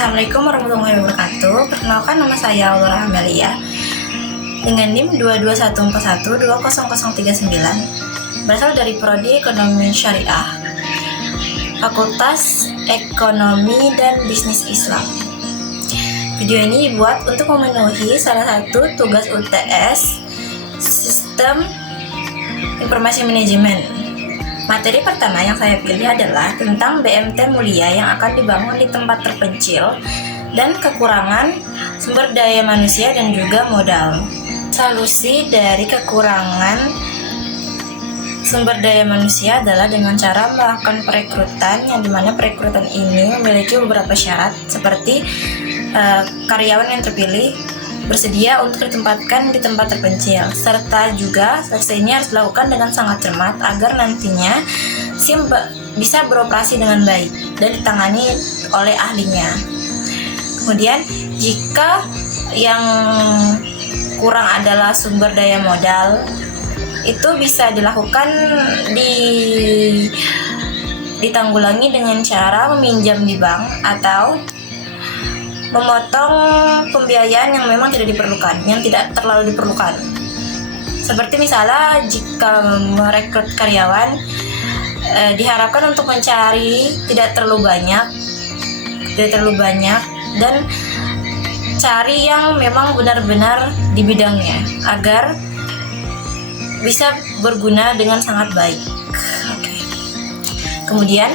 Assalamualaikum warahmatullahi wabarakatuh. Perkenalkan, nama saya Aurora Amelia dengan NIM 22141200039, berasal dari Prodi Ekonomi Syariah, Fakultas Ekonomi dan Bisnis Islam. Video ini dibuat untuk memenuhi salah satu tugas UTS Sistem Informasi Manajemen. Materi pertama yang saya pilih adalah tentang BMT mulia yang akan dibangun di tempat terpencil dan kekurangan sumber daya manusia dan juga modal. Solusi dari kekurangan sumber daya manusia adalah dengan cara melakukan perekrutan, yang dimana perekrutan ini memiliki beberapa syarat seperti karyawan yang terpilih bersedia untuk ditempatkan di tempat terpencil, serta juga seleksi ini harus dilakukan dengan sangat cermat agar nantinya SIM bisa beroperasi dengan baik dan ditangani oleh ahlinya. Kemudian jika yang kurang adalah sumber daya modal, itu bisa dilakukan ditanggulangi dengan cara meminjam di bank atau memotong pembiayaan yang memang tidak diperlukan, yang tidak terlalu diperlukan. Seperti misalnya jika merekrut karyawan, diharapkan untuk mencari tidak terlalu banyak dan cari yang memang benar-benar di bidangnya agar bisa berguna dengan sangat baik. Kemudian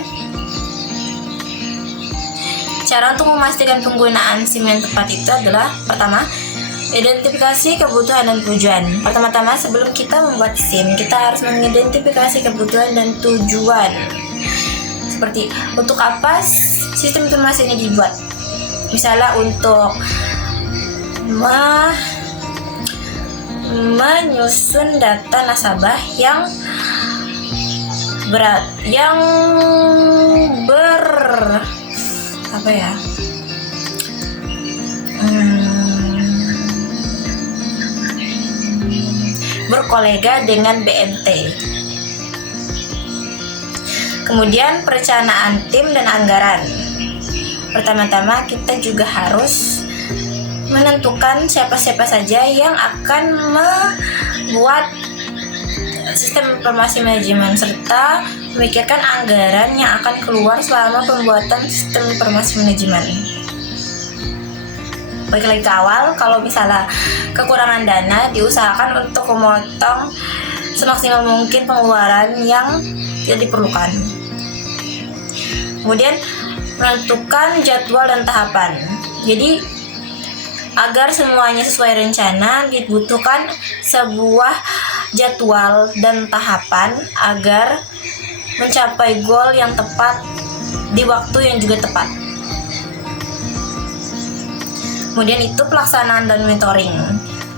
cara untuk memastikan penggunaan SIM yang tepat itu adalah pertama, identifikasi kebutuhan dan tujuan. Pertama-tama sebelum kita membuat SIM, kita harus mengidentifikasi kebutuhan dan tujuan. Seperti untuk apa sistem informasi ini dibuat? Misalnya untuk menyusun data nasabah yang berkolega dengan BMT. Kemudian perencanaan tim dan anggaran. Pertama-tama kita juga harus menentukan siapa-siapa saja yang akan membuat sistem informasi manajemen serta memikirkan anggaran yang akan keluar selama pembuatan sistem informasi manajemen. Balik lagi ke awal, kalau misalnya kekurangan dana, diusahakan untuk memotong semaksimal mungkin pengeluaran yang tidak diperlukan. Kemudian menentukan jadwal dan tahapan. Jadi agar semuanya sesuai rencana, dibutuhkan sebuah jadwal dan tahapan agar mencapai goal yang tepat di waktu yang juga tepat. Kemudian itu pelaksanaan dan monitoring.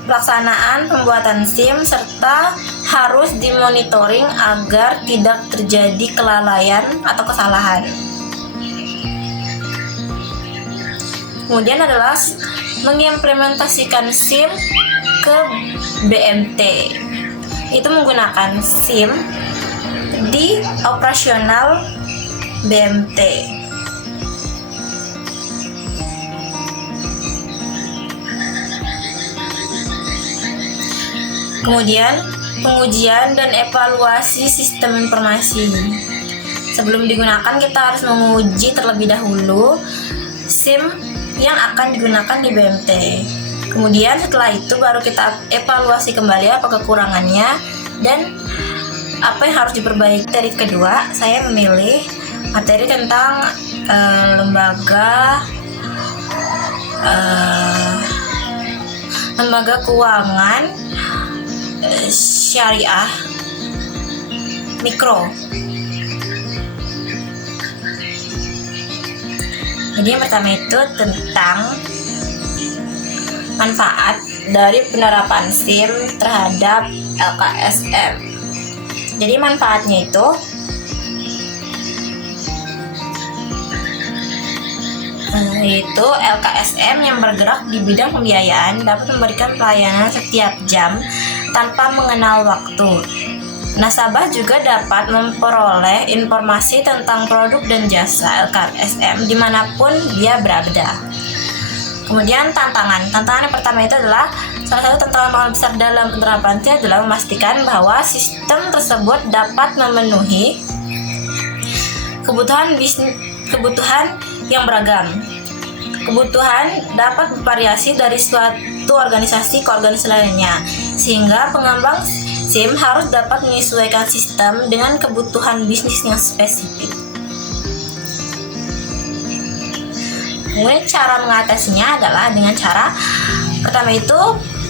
Pelaksanaan pembuatan SIM serta harus dimonitoring agar tidak terjadi kelalaian atau kesalahan. Kemudian adalah mengimplementasikan SIM ke BMT. Itu menggunakan SIM di operasional BMT. Kemudian pengujian dan evaluasi sistem informasi. Sebelum digunakan, kita harus menguji terlebih dahulu SIM yang akan digunakan di BMT. Kemudian setelah itu baru kita evaluasi kembali apa kekurangannya dan apa yang harus diperbaiki. Materi kedua, saya memilih materi tentang lembaga keuangan syariah mikro. Jadi yang pertama itu tentang manfaat dari penerapan SIM terhadap LKSM. Jadi manfaatnya itu LKSM yang bergerak di bidang pembiayaan dapat memberikan pelayanan setiap jam tanpa mengenal waktu. Nasabah juga dapat memperoleh informasi tentang produk dan jasa LKSM dimanapun dia berada. Kemudian tantangan yang pertama itu adalah salah satu tantangan paling besar dalam penerapannya adalah memastikan bahwa sistem tersebut dapat memenuhi kebutuhan yang beragam. Kebutuhan dapat bervariasi dari suatu organisasi ke organisasi lainnya, sehingga pengembang SIM harus dapat menyesuaikan sistem dengan kebutuhan bisnis yang spesifik. Kemudian cara mengatasinya adalah dengan cara pertama itu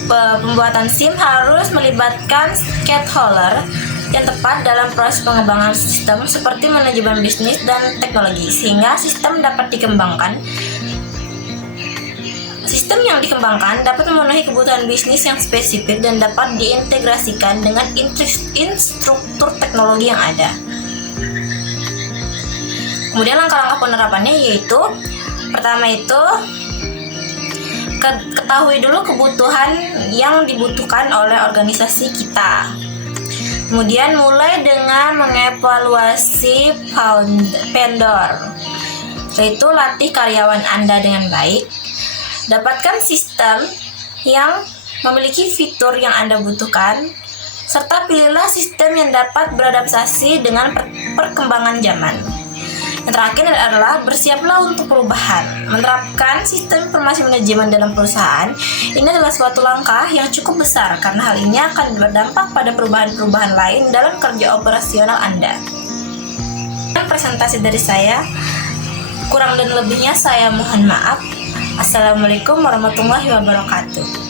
pembuatan SIM harus melibatkan stakeholder yang tepat dalam proses pengembangan sistem seperti manajemen bisnis dan teknologi, sehingga sistem dapat dikembangkan. Sistem yang dikembangkan dapat memenuhi kebutuhan bisnis yang spesifik dan dapat diintegrasikan dengan infrastruktur teknologi yang ada. Kemudian langkah-langkah penerapannya yaitu pertama itu ketahui dulu kebutuhan yang dibutuhkan oleh organisasi kita. Kemudian mulai dengan mengevaluasi vendor, yaitu latih karyawan Anda dengan baik. Dapatkan sistem yang memiliki fitur yang Anda butuhkan, serta pilihlah sistem yang dapat beradaptasi dengan perkembangan zaman. Yang terakhir adalah bersiaplah untuk perubahan. Menerapkan sistem informasi manajemen dalam perusahaan ini adalah suatu langkah yang cukup besar karena hal ini akan berdampak pada perubahan-perubahan lain dalam kerja operasional Anda. Presentasi dari saya, kurang dan lebihnya saya mohon maaf. Assalamualaikum warahmatullahi wabarakatuh.